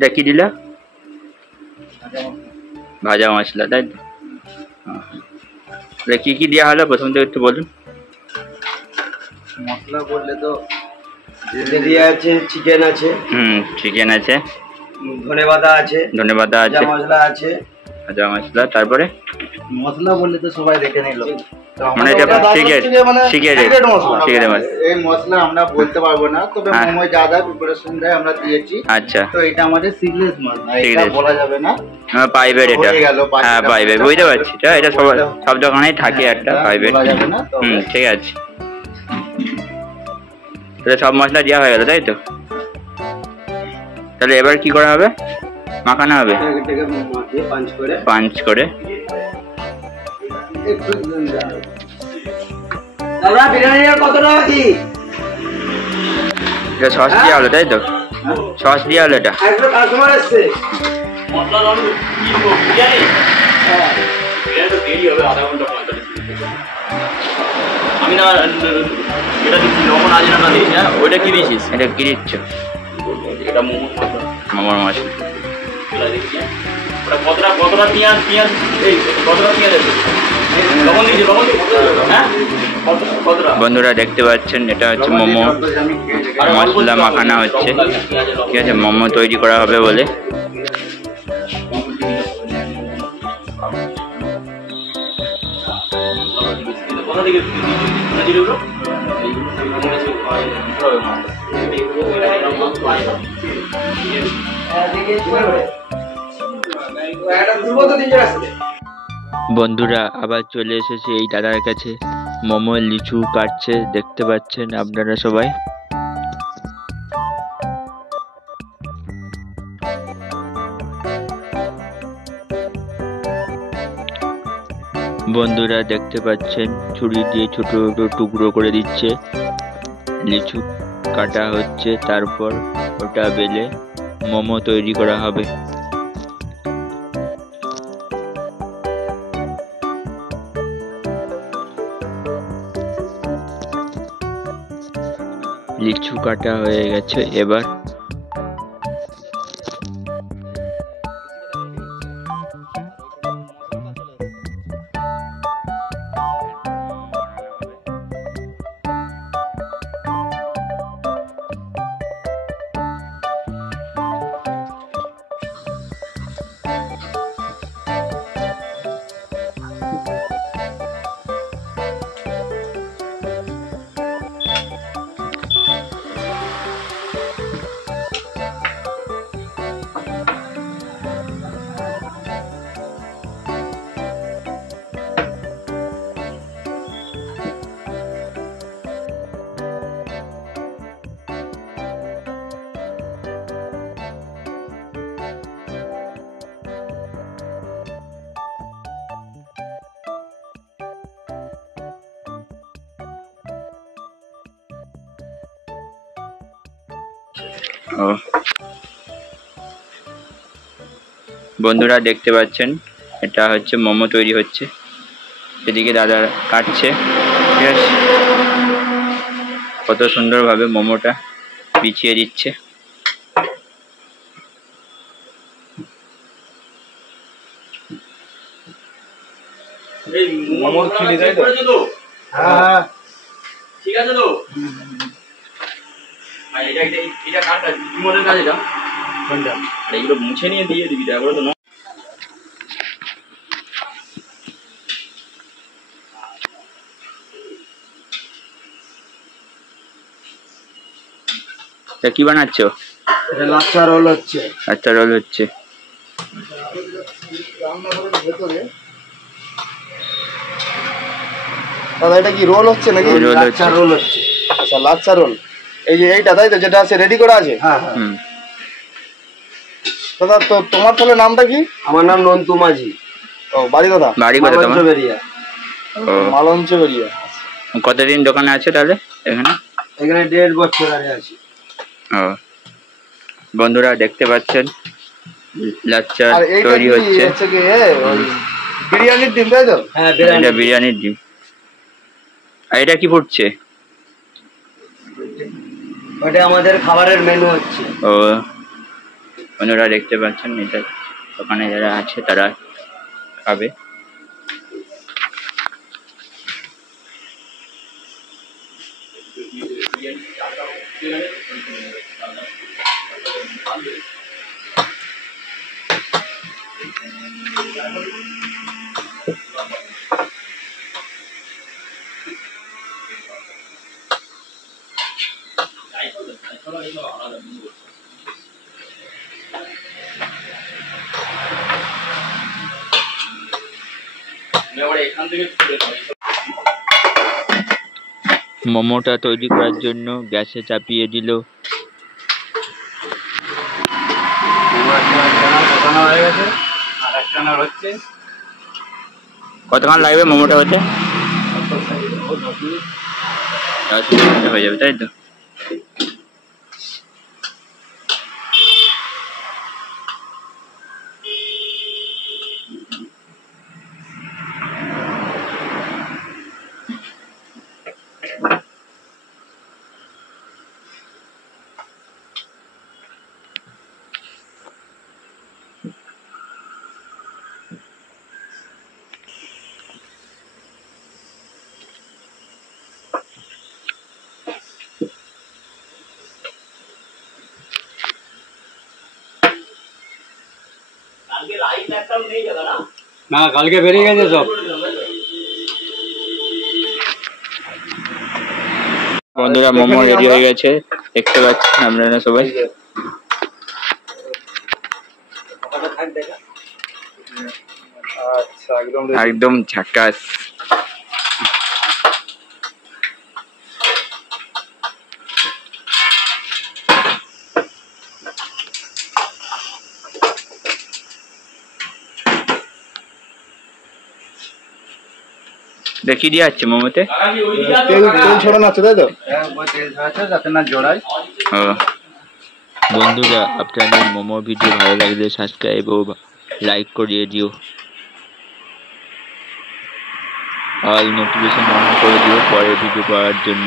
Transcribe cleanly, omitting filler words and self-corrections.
এটা কি দিলা? ভাজা মশলা, তাই তো? কি কি দেওয়া হলো প্রথম থেকে একটু বলুন। মশলা বললে তো দেওয়া আছে, চিকেন আছে, চিকেন আছে, ধনেপাতা আছে, মশলা আছে, ভাজা মশলা, তারপরে মশলা বললে তো সবাই দেখে নিল, মানে এটা সিক্রেট মশলা। এই মশলা আমরা বলতে পারবো না, তবে মোমো যা যা প্রিপারেশন দেয় আমরা দিয়েছি। আচ্ছা, তো এটা আমাদের সিক্রেট মশলা, এটা বলা যাবে না। পাইপের, এটা হ্যাঁ পাইপের, বুঝতে পারছি। এটা সব দোকানেই থাকে একটা পাইপের। ঠিক আছে, তাহলে সব মশলা দেওয়া হয়ে গেল, তাই তো? তাহলে এবার কি করা হবে? মাখানো হবে পাঞ্চ করে। এটা সস দেওয়া হলো, তাই তো? সস দেওয়া হলো এটা। আমি না এটা দিচ্ছি, লবণ আছে না দিচ্ছি। হ্যাঁ, ওইটা কি দিয়েছিস? এটা কি দিচ্ছ? এটা মোমোর মশলা দিচ্ছি। ওটা কতটা পেঁয়াজ এই কতটা পেঁয়াজ আছে? লবণ দিয়েছি, লবণ হ্যাঁ কতটা? বন্ধুরা দেখতে পাচ্ছেন, এটা হচ্ছে মোমো, মশলা মাখানো হচ্ছে। ঠিক আছে, মোমো তৈরি করা হবে বলে। বন্ধুরা আবার চলে এসেছে এই দাদার কাছে, মোমো লিচু কাটছে, দেখতে পাচ্ছেন আপনারা সবাই। বন্ধুরা দেখতে পাচ্ছেন ছুরি দিয়ে ছোট ছোট টুকরো করে দিচ্ছে, লিচু কাটা হচ্ছে, তারপর ওটা বেলে মোমো তৈরি করা হবে। লিচু কাটা হয়ে গেছে, এবার বন্ধুরা দেখতে পাচ্ছেন এটা হচ্ছে মোমো তৈরি হচ্ছে, এদিকে দাদা কাটছে। ঠিক আছে, কত সুন্দরভাবে মোমোটা বিছিয়ে দিচ্ছে। ঠিক আছে তো? এটা কাটটা রিমোটের কাজ, এটা এইগুলো মুছে নিয়ে দিয়ে দিবি, তারপরে তো কি বানাচ্ছ? লাচ্ছা রোল হচ্ছে। লাচ্ছা রোল হচ্ছে। দাদা এটা কি রোল হচ্ছে নাকি? লাচ্ছা রোল হচ্ছে। আচ্ছা, লাচ্ছা রোল এই যে এইটা, তাই তো? যেটা আছে রেডি করা আছে। হ্যাঁ হ্যাঁ। দাদা তো তোমার তাহলে নামটা কি? আমার নাম নন্তু মাঝি। ও, বাড়ি কোথা? বাড়ি কোথা তোমার? মালঞ্চবেরিয়া। কতদিন দোকানে আছে তাহলে এখানে? এখানে 1.5 বছর আগে আছি। ও, বন্ধুরা দেখতে পাচ্ছেন লাচ্চা তৈরি হচ্ছে। বিরিয়ানির ডিম, তাই তো? হ্যাঁ, এটা বিরিয়ানির ডিম। আর এটা কি ফুটছে? ওটা আমাদের খাবারের মেনু হচ্ছে। ও, বন্ধুরা দেখতে পাচ্ছেন এটা ওখানে যারা আছে তারা খাবে। মোমোটা তৈরি করার জন্য গ্যাসে চাপিয়ে দিল। কতক্ষণ লাগবে মোমোটা হতে? 10 মিনিট হয়ে যাবে, তাই তো? না কালকে বেরিয়ে গেছে সব। বন্ধুরা মোমো রেডি হয়ে গেছে, দেখতে পাচ্ছেন আপনারা সবাই। আচ্ছা একদম ঝাকাস। দেখি দিয়ে যাচ্ছে মোমোতে তেল ছড়ানো আছে, তাই তো? তেল ছড়াচ্ছে যাতে না জড়ায়। বন্ধুরা আপনাদের মোমো ভিডিও ভালো লাগলে সাবস্ক্রাইব ও লাইক করিয়ে দিও, অল নোটিফিকেশন অন করে দিও পরের ভিডিও পাওয়ার জন্য।